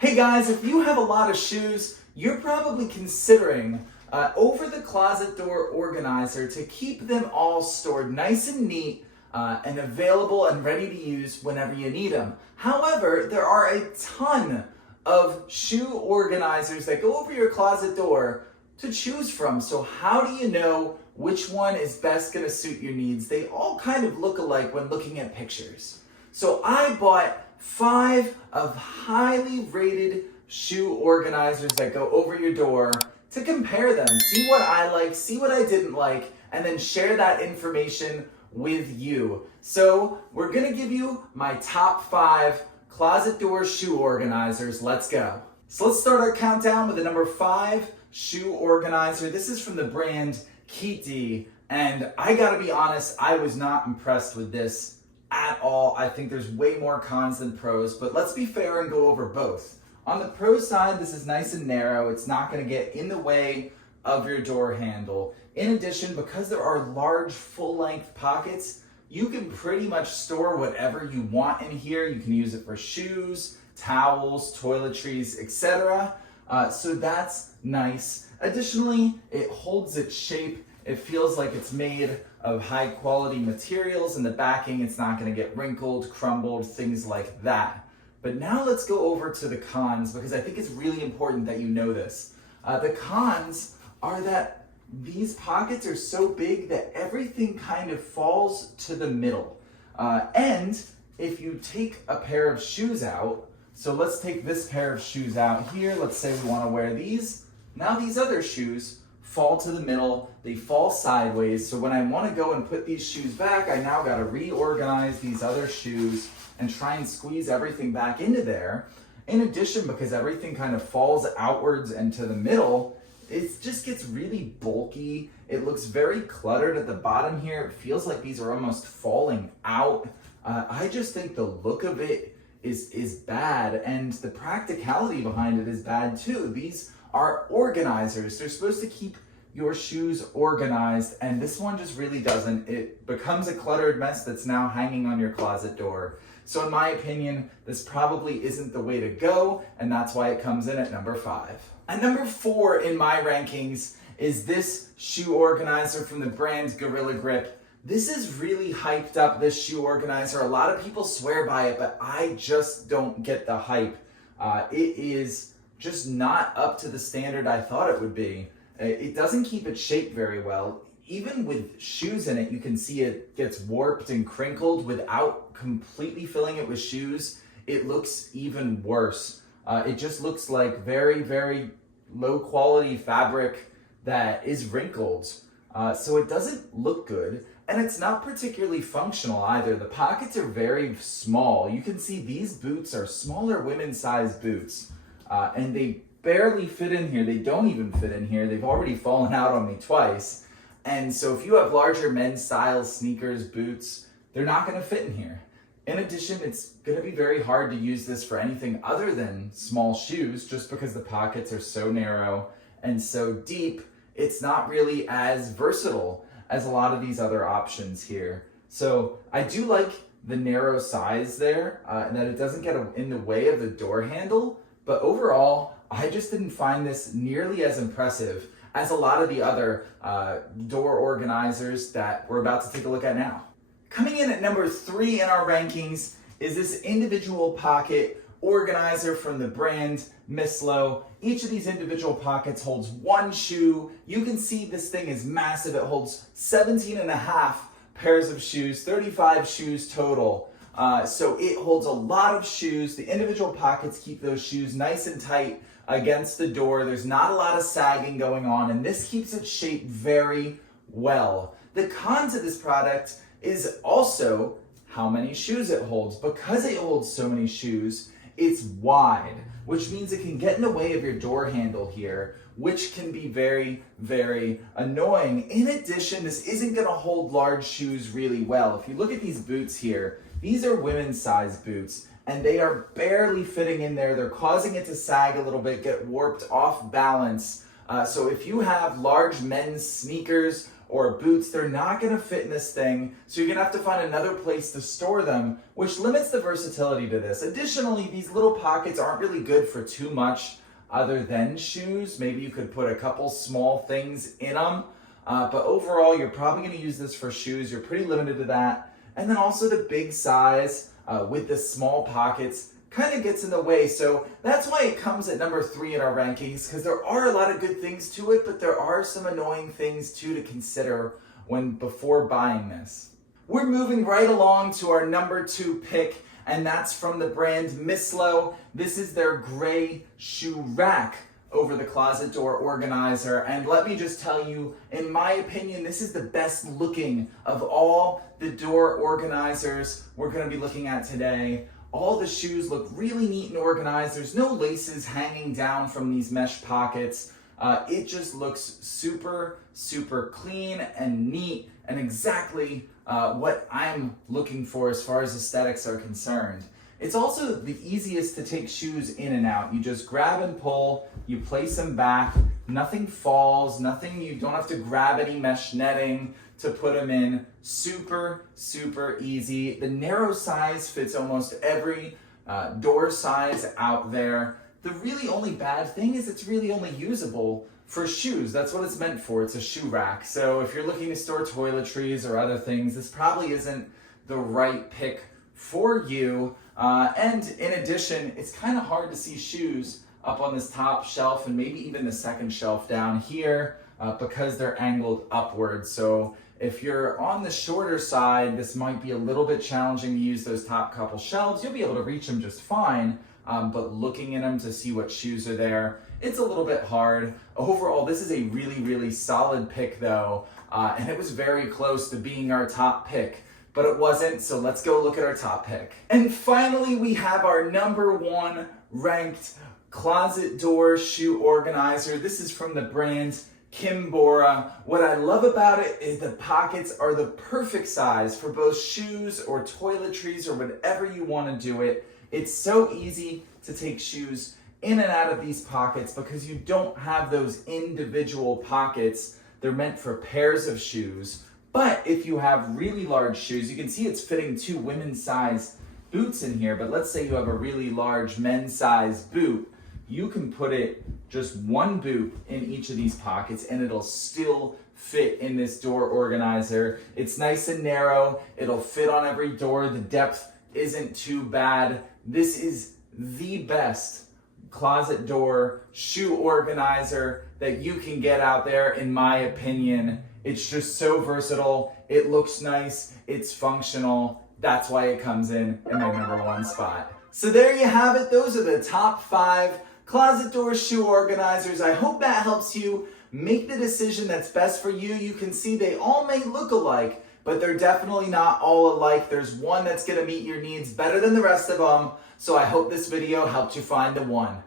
Hey guys, if you have a lot of shoes, you're probably considering over the closet door organizer to keep them all stored nice and neat and available and ready to use whenever you need them. However, there are a ton of shoe organizers that go over your closet door to choose from. So how do you know which one is best going to suit your needs? They all kind of look alike when looking at pictures. So I bought 5 of highly rated shoe organizers that go over your door to compare them, see what I like, see what I didn't like, and then share that information with you. So we're gonna give you my top 5 closet door shoe organizers. Let's go. So let's start our countdown with the number 5 shoe organizer. This is from the brand KEETDY, and I gotta be honest, I was not impressed with this at all. I think there's way more cons than pros, but let's be fair and go over both. On the pro side, this is nice and narrow. It's not going to get in the way of your door handle. In addition, because there are large full-length pockets, you can pretty much store whatever you want in here. You can use it for shoes, towels, toiletries, etc. So that's nice. Additionally, it holds its shape. It feels like it's made of high quality materials. In the backing, it's not going to get wrinkled, crumbled, things like that. But now let's go over to the cons, because I think it's really important that you know this. The cons are that these pockets are so big that everything kind of falls to the middle. And if you take a pair of shoes out, so let's take this pair of shoes out here. Let's say we want to wear these. Now these other shoes fall to the middle, they fall sideways. So when I want to go and put these shoes back, I now got to reorganize these other shoes and try and squeeze everything back into there. In addition, because everything kind of falls outwards and to the middle, it just gets really bulky. It looks very cluttered at the bottom here. It feels like these are almost falling out. I just think the look of it is bad, and the practicality behind it is bad too. These are organizers. They're supposed to keep your shoes organized, and this one just really doesn't. It becomes a cluttered mess that's now hanging on your closet door. So in my opinion, this probably isn't the way to go, and that's why it comes in at number 5. At number 4 in my rankings is this shoe organizer from the brand Gorilla Grip. This is really hyped up, this shoe organizer. A lot of people swear by it, but I just don't get the hype. It is just not up to the standard I thought it would be. It doesn't keep its shape very well. Even with shoes in it, you can see it gets warped and crinkled without completely filling it with shoes. It looks even worse. It just looks like very, very low quality fabric that is wrinkled. So it doesn't look good, and it's not particularly functional either. The pockets are very small. You can see these boots are smaller women's size boots. And they barely fit in here. They don't even fit in here. They've already fallen out on me twice. And so if you have larger men's style sneakers, boots, they're not going to fit in here. In addition, it's going to be very hard to use this for anything other than small shoes, just because the pockets are so narrow and so deep. It's not really as versatile as a lot of these other options here. So I do like the narrow size there, and that it doesn't get in the way of the door handle. But overall, I just didn't find this nearly as impressive as a lot of the other door organizers that we're about to take a look at now. Coming in at number 3 in our rankings is this individual pocket organizer from the brand Mislo. Each of these individual pockets holds 1 shoe. You can see this thing is massive. It holds 17.5 pairs of shoes, 35 shoes total. So it holds a lot of shoes. The individual pockets keep those shoes nice and tight against the door. There's not a lot of sagging going on, and this keeps its shape very well. The con to this product is also how many shoes it holds. Because it holds so many shoes, it's wide, which means it can get in the way of your door handle here, which can be very, very annoying. In addition, this isn't going to hold large shoes really well. If you look at these boots here, these are women's size boots, and they are barely fitting in there. They're causing it to sag a little bit, get warped off balance. So if you have large men's sneakers or boots, they're not gonna fit in this thing, so you're gonna have to find another place to store them, which limits the versatility to this. Additionally, these little pockets aren't really good for too much other than shoes. Maybe you could put a couple small things in them, but overall, you're probably gonna use this for shoes. You're pretty limited to that. And then also the big size with the small pockets kind of gets in the way. So that's why it comes at number 3 in our rankings, because there are a lot of good things to it, but there are some annoying things too to consider before buying this. We're moving right along to our number 2 pick, and that's from the brand Mislo. This is their gray shoe rack over the closet door organizer, and let me just tell you, in my opinion, this is the best looking of all the door organizers we're going to be looking at today. All the shoes look really neat and organized. There's no laces hanging down from these mesh pockets. It just looks super, super clean and neat, and exactly what I'm looking for as far as aesthetics are concerned. It's also the easiest to take shoes in and out. You just grab and pull, you place them back, nothing falls, you don't have to grab any mesh netting to put them in. Super, super easy. The narrow size fits almost every door size out there. The really only bad thing is it's really only usable for shoes. That's what it's meant for. It's a shoe rack. So if you're looking to store toiletries or other things, this probably isn't the right pick for you. And in addition, it's kind of hard to see shoes up on this top shelf and maybe even the second shelf down here because they're angled upwards. So if you're on the shorter side, this might be a little bit challenging to use those top couple shelves. You'll be able to reach them just fine, but looking in them to see what shoes are there, it's a little bit hard. Overall, this is a really, really solid pick though, and it was very close to being our top pick, but it wasn't, so let's go look at our top pick. And finally, we have our number 1 ranked closet door shoe organizer. This is from the brand Kimbora. What I love about it is the pockets are the perfect size for both shoes or toiletries or whatever you want to do it. It's so easy to take shoes in and out of these pockets because you don't have those individual pockets. They're meant for pairs of shoes. But if you have really large shoes, you can see it's fitting 2 women's size boots in here, but let's say you have a really large men's size boot, you can put it just 1 boot in each of these pockets and it'll still fit in this door organizer. It's nice and narrow. It'll fit on every door. The depth isn't too bad. This is the best closet door shoe organizer that you can get out there, in my opinion. It's just so versatile. It looks nice. It's functional. That's why it comes in my number 1 spot. So there you have it. Those are the top 5 closet door shoe organizers. I hope that helps you make the decision that's best for you. You can see they all may look alike, but they're definitely not all alike. There's one that's gonna meet your needs better than the rest of them. So I hope this video helped you find the one.